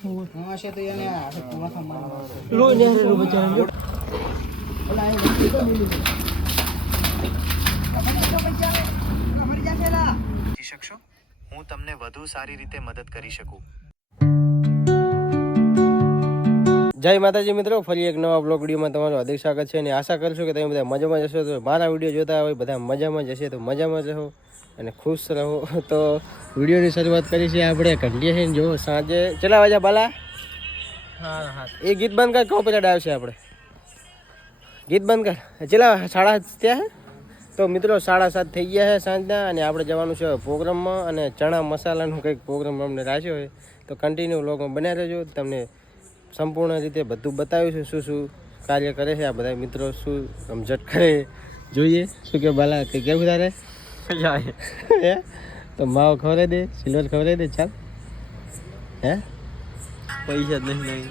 હા છે તો એને આ પૂરા થવા લો ને રો બચારા જો શકશો હું તમને વધુ સારી રીતે મદદ કરી શકું. જય માતાજી મિત્રો, ફરી એક નવા બ્લોગ વિડીયોમાં તમારું હાર્દિક સ્વાગત છે અને આશા કરું છું કે તમે બધા મજામાં જશો. તો મારા વિડીયો જોતા હોય બધા મજામાં જશે તો મજામાં રહો અને ખુશ રહો. તો વિડીયોની શરૂઆત કરી છે આપણે ઘંટીએ છે જો સાંજે ચલા વાગ્યા બાલા. હા એ ગીત બંધ કર, કહો પેલા આવશે આપણે ગીત બંધ કર. ચલા 7:30 ત્યાં. તો મિત્રો 7:30 થઈ ગયા છે સાંજના અને આપણે જવાનું છે પ્રોગ્રામમાં અને ચણા મસાલાનું કંઈક પ્રોગ્રામ અમને રાખ્યો હોય તો કન્ટિન્યુ વ્લોગમાં બન્યા રહેજો. તમને સંપૂર્ણ રીતે બધું બતાવ્યું છે શું શું કાર્ય કરે છે આ બધા મિત્રો, શું સમજટ કરે જોઈએ. શું કે બાલા કંઈ કેવું તારે હે તો માવો ખવડાવી દે, સિલ્વર ખવડાવી દે ચાલ. હે પૈસા જ નહીં,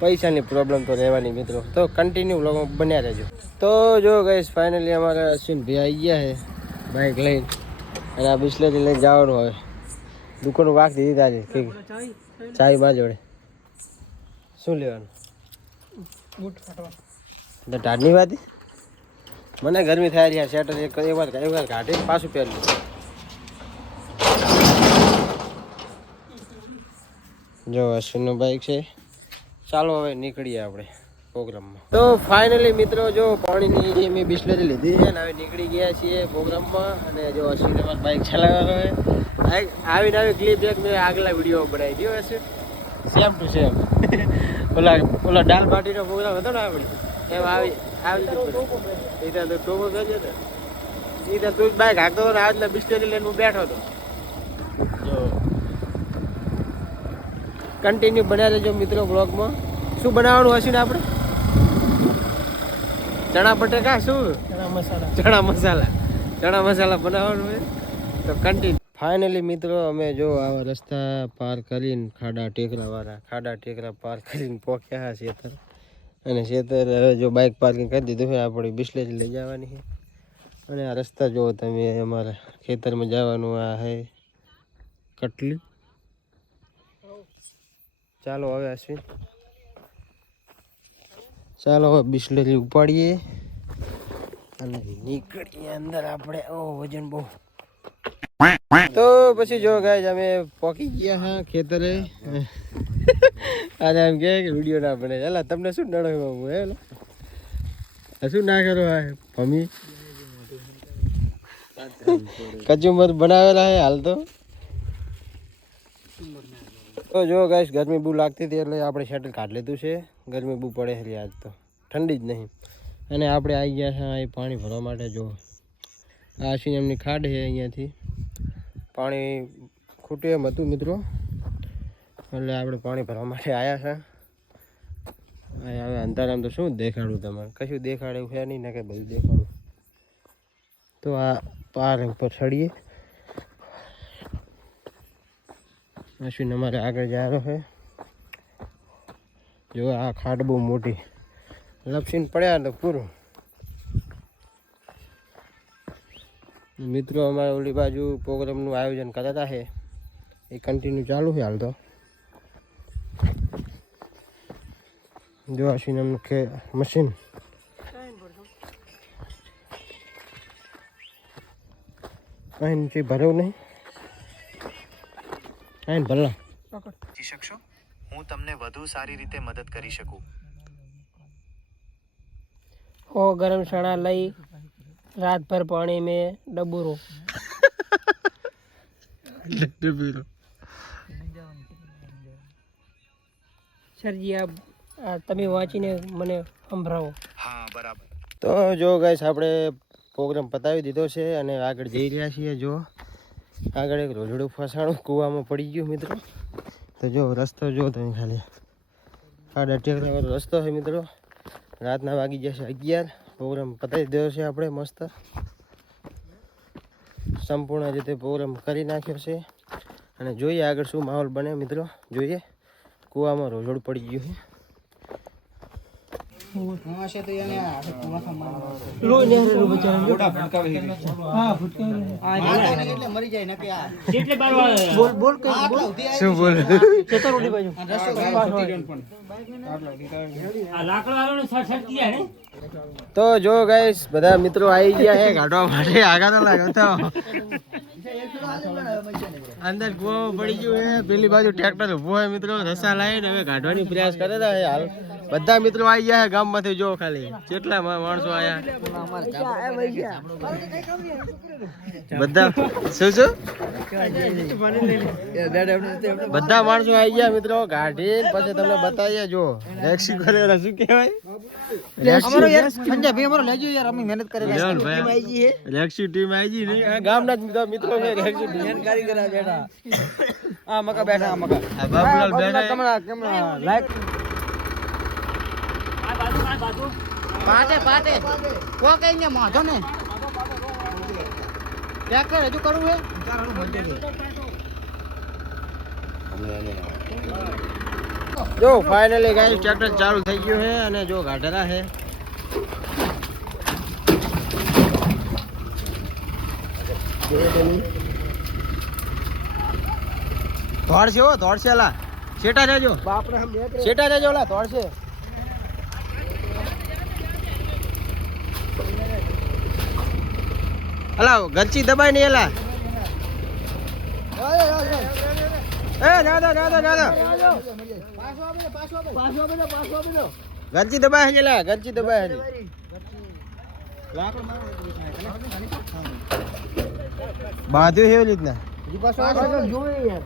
પૈસાની પ્રોબ્લેમ તો રહેવાની મિત્રો. તો કન્ટિન્યુ વ્લોગમાં બન્યા રહેજો. તો જો ગઈશ ફાઇનલી અમારા અશ્વિનભાઈ આવી ગયા છે બાઇક લઈને અને આ બિસ્લેરી લઈને જવાનું. હવે દુકાન વાક દીધી તારી કે ચાય માં જોડે શું લેવાનું બૂટ ફાટવા તો ટાઢની વાત મને ગરમી થાય રહ્યા. શેટર એક વાર કાઢી પાછું પહેરલું. જો અશ્વિનનો બાઇક છે. ચાલો હવે નીકળીએ આપણે પ્રોગ્રામમાં. તો ફાઇનલી મિત્રો જો પાણીની મેં બિસ્લેરી લીધી છે અને હવે નીકળી ગયા છીએ પ્રોગ્રામમાં. અને જો અશ્વિન અમારે બાઇક ચલાવવાનો હોય આવીને આવી ક્લિપ એક મેં આગલા વિડીયો બનાવી દીધો હશે સેમ ટુ સેમ. ઓલા દાલ બાટીનો પ્રોગ્રામ હતો ને આપણે એમ આવી રીતે ટોપો કરજો ને એ તો તું જ બાઇક હાંકતો હતો ને આજના બિસ્લેરી લઈને હું બેઠો હતો. જો કન્ટિન્યુ બનાવી લેજો મિત્રો બ્લોગમાં. શું બનાવવાનું હશે ને આપણે ચણા બટેકા શું ચણા મસાલા બનાવવાનું હોય તો કન્ટિન્યુ. ફાઇનલી મિત્રો અમે જો આવા રસ્તા પાર કરીને ખાડા ટેકરા પાર કરીને પહોંચ્યા શેતર. અને શેતર હવે જો બાઇક પાર્કિંગ કરી દીધું છે આપણી બિસ્લેરી લઈ જવાની છે. અને આ રસ્તા જુઓ તમે અમારા ખેતરમાં જવાનું આ હે કટલી. ચાલો હવે અશ્વિન ચાલો હવે બિસ્લેરી ઉપાડીએ અને નીકળીએ અંદર આપણે. ઓ વજન બહુ. તો પછી જો ગાઈસ અમે પહોંચી ગયા હા ખેતરે. આજે એમ કે વિડીયો ના બને. એટલે તમને શું નડે હે શું ના કરો મમ્મી કચુંબર બનાવેલા હે હાલ તો જો ગાઈસ ગરમી બહુ લાગતી હતી એટલે આપણે શેટર કાઢી લીધું છે. ગરમી બહુ પડે છે આજ તો, ઠંડી જ નહીં. અને આપણે આવી ગયા છે અહીં પાણી ભરવા માટે. જો આ છે એમની ખાડ છે, અહીંયાથી પાણી ખૂટે એમ હતું મિત્રો એટલે આપણે પાણી ભરવા માટે આવ્યા છે. હવે અંધારામાં તો શું દેખાડું તમારે, કશું દેખાડે એવું છે નહીં ને કે બધું દેખાડું. તો આ પાર ઉપર ચડીએ. અશ્વિન અમારે આગળ જવાનો છે. જો આ ખાડ બહુ મોટી લપસીને પડ્યા તો પૂરું. મિત્રો અમારે ઓલી બાજુ પ્રોગ્રામનું આયોજન કરતા છે એ કન્ટિન્યુ ચાલુ છે હાલ તો. જો અશ્વિન એમનું મશીન કઈ નીચે ભર્યું નહીં કઈ ભરલા શકશો હું તમને વધુ સારી રીતે મદદ કરી શકું. हो गरम सड़ा लई रात भर पानी में डबूरो सर जी आप તમે વાંચીને મને સંભળાવો. હા બરાબર. તો જો ગાઈસ આપણે પ્રોગ્રામ પતાવી દીધો છે અને આગળ જઈ રહ્યા છીએ. જો આગળ એક રોજડું ફસાણું કૂવામાં પડી ગયું મિત્રો. તો જો રસ્તો જો તમે ખાલી ખાડા ટેકરાવાળો રસ્તો છે મિત્રો. રાતના વાગી જશે 11. પ્રોગ્રામ પતાવી દીધો છે આપણે મસ્ત સંપૂર્ણ રીતે પ્રોગ્રામ કરી નાખ્યો છે. અને જોઈએ આગળ શું માહોલ બને મિત્રો. જોઈએ કૂવામાં રોજડું પડી ગયું છે. હશે તો એને આ પૂરા થવાનું લો ને રે બચારા મોટા ભટકાવે છે. હા ફૂટકાવે એટલે મરી જાય ને કે આ એટલે બાર બોલ બોલ કે બોલ શું બોલે ચેતર ઓડી બાજુ રસ્તો આ લાકડા વાળાને સટ કિયા ને તો જો ગાઈસ બધા મિત્રો આવી ગયા છે કાઢવા માટે આગળ તો લાગ્યો તો અંદર કૂવો પડી ગયું છે પેલી બાજુ ટ્રેક્ટર ઉભો હોય મિત્રો રસા લાવીને હવે કાઢવાની પ્રયાસ કરે છે હાલ બધા મિત્રો આવી ગયા છે ગામમાંથી જો ખાલી કેટલા માણસો આયા બધા શું શું બધા માણસો આવી ગયા મિત્રો કાઢીને પછી તમને બતાવીએ જો રેક્સી કરે શું કહેવાય અમારો યાર સંજય ભાઈ અમારો લેજો યાર અમે મહેનત કરેલા ટીમ આવી ગઈ છે રેક્સી ટીમ આવી ગઈ ને આ ગામના જ મિત્રો છે રેક્સી ટીમ કારીગર બેઠા આ મકા બેઠા આ મકા આ બાબુલાલ બેઠા કેમરા લાઈક પાટે કો કઈ ને માધો ને ટ્રેક્ટર હજુ કરવું હે જો ફાઇનલી ગાઈસ ટ્રેક્ટર ચાલુ થઈ ગયું છે અને જો ગાઢરા છે ધોળ છે ધોળ છે લા શેટા રહેજો બાપરે હમ દેખ શેટા રહેજો લા ધોળ છે અલા ગરચી દબાઈ નહીં એલા એ ના ગરચી દબાઈ છે લા ગરચી દબાઈ છે બાંધ્યું છે એવી રીતના જોઈએ યાર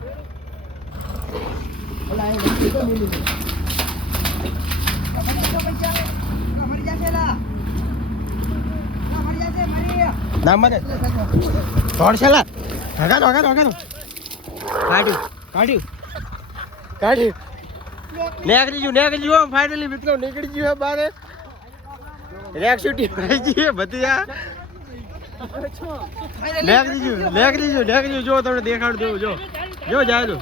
ના મને ધોળ છે લા હગાનો કાઢ્યું નીકળી ગયું ફાઇનલી મિત્રો નીકળી ગયું બહાર રેક્સી ભાઈજી છે બધી આ નીકળી ગયું જો તમને દેખાડ દઉં જો જાય તો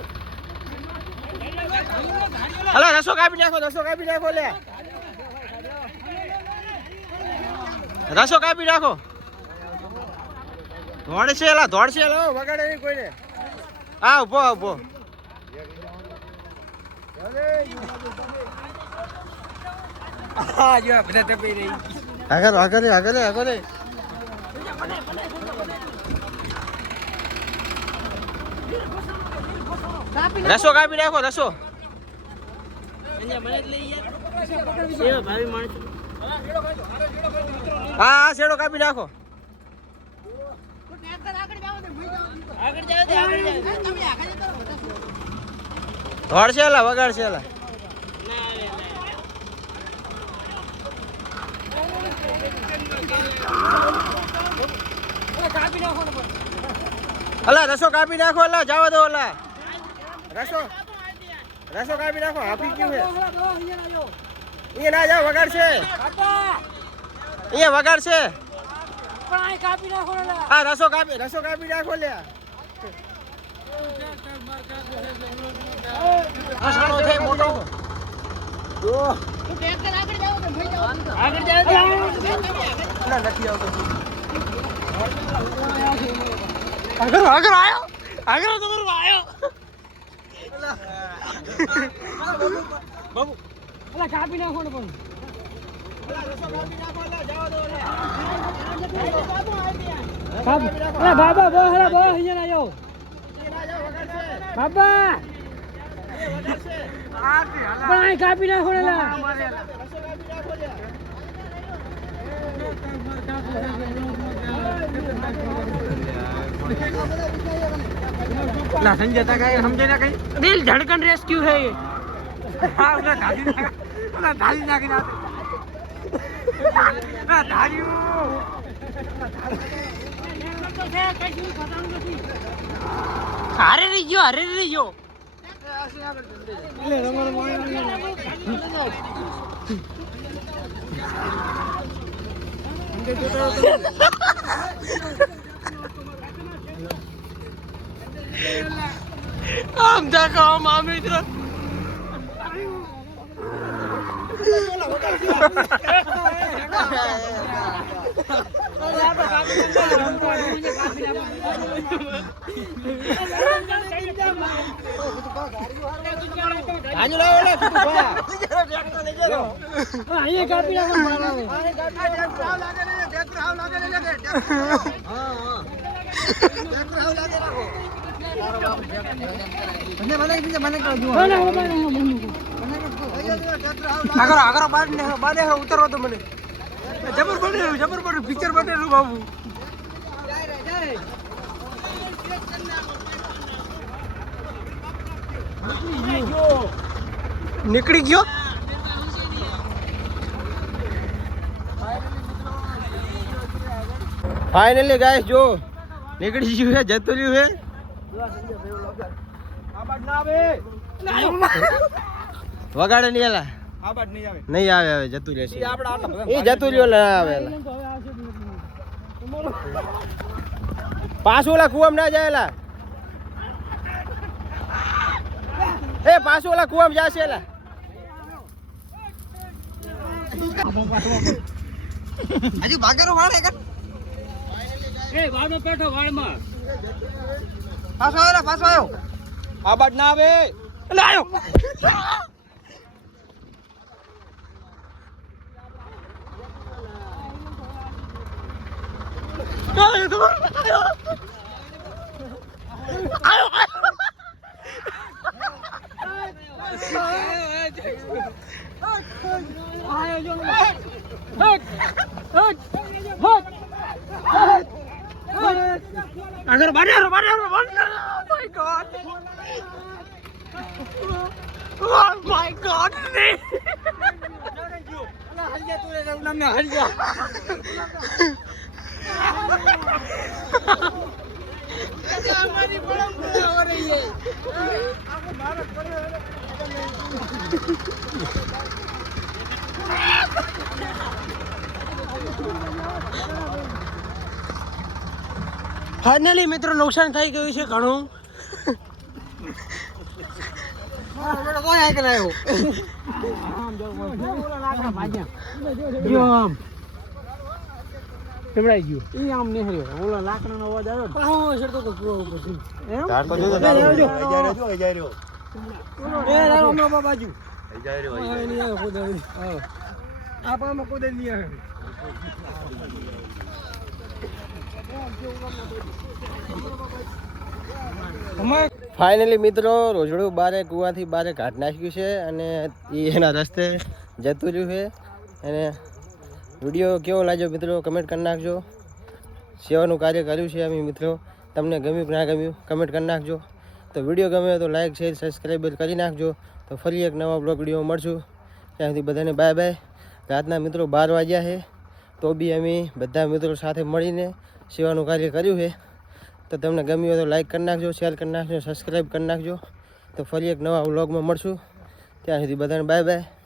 અલા રસો કાપી નાખો લે રસો કાપી નાખો ધોળ છે વગાડે નહીં કોઈને આ ઉભો આગળ રસો કાપી નાખો રસો હા શેડો કાપી નાખો ધોળ છે વગાડ છે અલા રસો કાપી નાખો અલા જવા દો અલા રસો કાપી નાખો આપી ગયું છે અહીંયા ના જાવ વગાડ છે અહીંયા વગાડ છે હા રસો કાપી નાખો લ્યા મોટો આગળ આવ્યો બાબુ કાપી નાખો ને પણ બાબા બહુ અહીંયા આવ્યો બાબા પણ અહીં કાપી નાખો ને संजय तक समझे ना कहीं दिल धड़कन रेस्क्यू है ये हाँ धारी नाखी धारी हारे रही गयो આમ દેખો આમ મિત્રો આજુ લાવો ને કીધું બા અહીંયા કાપી નાખો આગળ બાર ઉતરવા તો મને જબર બનેલું પિક્ચર બનેલું બાબુ નીકળી ગયો ફાઇનલી ગાઈસ જો નીકળી ગયું છે જતું રહ્યું છે વગાડે નહીં એલા નહીં આવે હવે જતું રહેશે એ જતું રહ્યો ના આવે પાછું ઓલા કુવામાં ના જાય એલા એ પાછું ઓલા કુવામાં જશે એલા હજુ ભાગેરો વાળે કર એ વાળમાં પેઠો વાળમાં પાછો આવ્યો આ બાદ ના આવે એટલે આવ્યો આગળ બારે my god oh my god finally મિત્રો નુકસાન થઈ ગયું છે ઘણું ચમડાઈ ગયું એ આમ નીકળ્યો ઓલો લાકડાનો અવાજ આવ્યો ને તો પૂરો ઉપર બાજુ આ પામાં કોઈ નહીં આવે ફાઇનલી મિત્રો રોજડું બારે કુવાથી બારે કાઢ નાખ્યું છે અને એ એના રસ્તે જતું રહ્યું છે અને વિડીયો કેવો લાગ્યો મિત્રો કમેન્ટ કરી નાખજો સેવાનું કાર્ય કર્યું છે અમે મિત્રો તમને ગમ્યું કે ના ગમ્યું કમેન્ટ કરી નાખજો તો વિડીયો ગમે તો લાઈક શેર સબસ્ક્રાઈબ કરી નાખજો તો ફરી એક નવા બ્લોગ વિડીયો મળશું ત્યાં સુધી બધાને બાય બાય રાતના મિત્રો 12 વાગ્યા છે તો બી અમે બધા મિત્રો સાથે મળીને સેવાનું કાર્ય કર્યું છે તો તમને ગમ્યું હોય તો લાઈક કરી નાખજો શેર કરી નાખજો સબસ્ક્રાઈબ કરી નાખજો તો ફરી એક નવા વ્લોગમાં મળશું ત્યાં સુધી બધાને બાય બાય